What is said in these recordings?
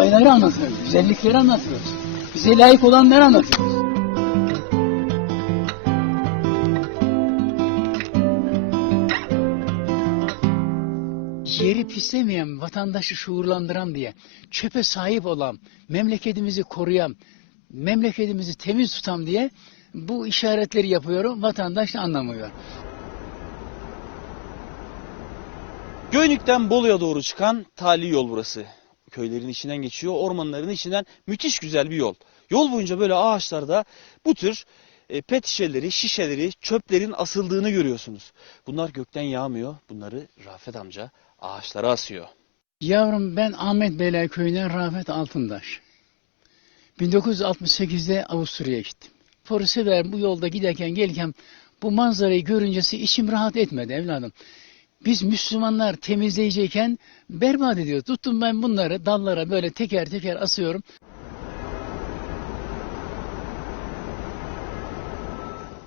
neleri anlatıyoruz? Güzellikleri anlatıyoruz. Bize layık olanları anlatıyoruz. Yeri pislemeyen, vatandaşı şuurlandıran diye, çöpe sahip olan, memleketimizi koruyan, memleketimizi temiz tutan diye bu işaretleri yapıyorum. Vatandaş da anlamıyor. Göynük'ten Bolu'ya doğru çıkan tali yol burası. Köylerin içinden geçiyor, ormanların içinden müthiş güzel bir yol. Yol boyunca böyle ağaçlarda bu tür e, pet şişeleri, şişeleri, çöplerin asıldığını görüyorsunuz. Bunlar gökten yağmıyor. Bunları Rafet amca ağaçlara asıyor. Yavrum ben Ahmet Beyler köyünden Rafet Altındaş. 1968'de Avusturya'ya gittim. Forsever bu yolda giderken gelirken bu manzarayı görüncesi içim rahat etmedi evladım. Biz Müslümanlar temizleyecekken berbat ediyoruz. Tuttum ben bunları dallara böyle teker teker asıyorum.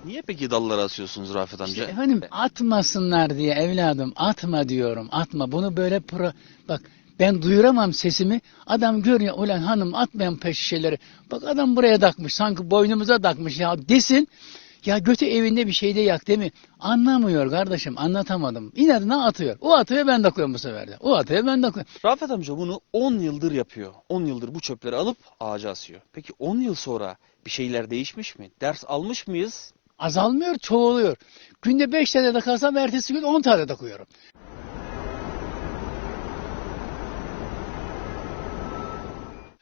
Niye peki dallara asıyorsunuz Rafet amca? İşte efendim atmasınlar diye evladım atma diyorum atma bunu böyle pro bak ben duyuramam sesimi adam görüyor ulan hanım atmayan peş şişeleri bak adam buraya takmış sanki boynumuza takmış ya desin ya götü evinde bir şeyde yak değil mi anlamıyor kardeşim anlatamadım inadına atıyor o atıyor ben takıyorum bu sefer de o atıyor ben takıyorum Rafet amca bunu 10 yıldır yapıyor. 10 yıldır bu çöpleri alıp ağaca asıyor. Peki 10 yıl sonra bir şeyler değişmiş mi? Ders almış mıyız? azalmıyor çoğalıyor günde 5 tane takarsam ertesi gün 10 tane takıyorum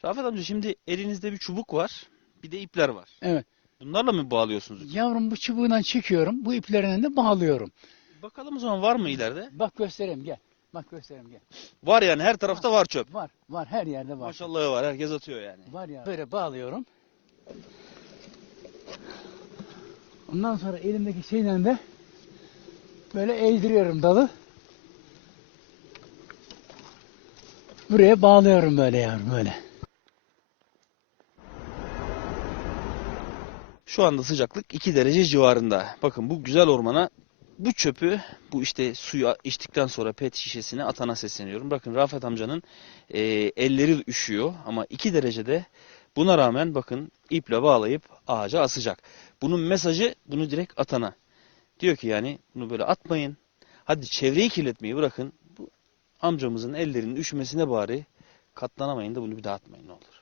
Rafet amca şimdi elinizde bir çubuk var, bir de ipler var. evet Bunlarla mı bağlıyorsunuz? yavrum bu çubuğundan çekiyorum bu iplerinden de bağlıyorum Bakalım o zaman var mı ileride? Bak göstereyim gel. Bak göstereyim gel. Var yani her tarafta var çöp. Var, var her yerde var. Maşallah var herkes atıyor yani. Var ya. Böyle bağlıyorum. Ondan sonra elimdeki şeyle de böyle eğdiriyorum dalı. Buraya bağlıyorum böyle yavrum böyle. Şu anda sıcaklık 2 derece civarında. Bakın bu güzel ormana bu çöpü bu işte suyu içtikten sonra pet şişesine atana sesleniyorum. Bakın Rafet amcanın e, elleri üşüyor ama 2 derecede buna rağmen bakın iple bağlayıp ağaca asacak. Bunun mesajı bunu direkt atana. Diyor ki yani bunu böyle atmayın. Hadi çevreyi kirletmeyi bırakın. Bu amcamızın ellerinin üşümesine bari katlanamayın da bunu bir daha atmayın ne olur.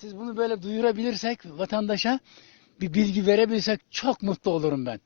Siz bunu böyle duyurabilirsek vatandaşa bir bilgi verebilirsek çok mutlu olurum ben.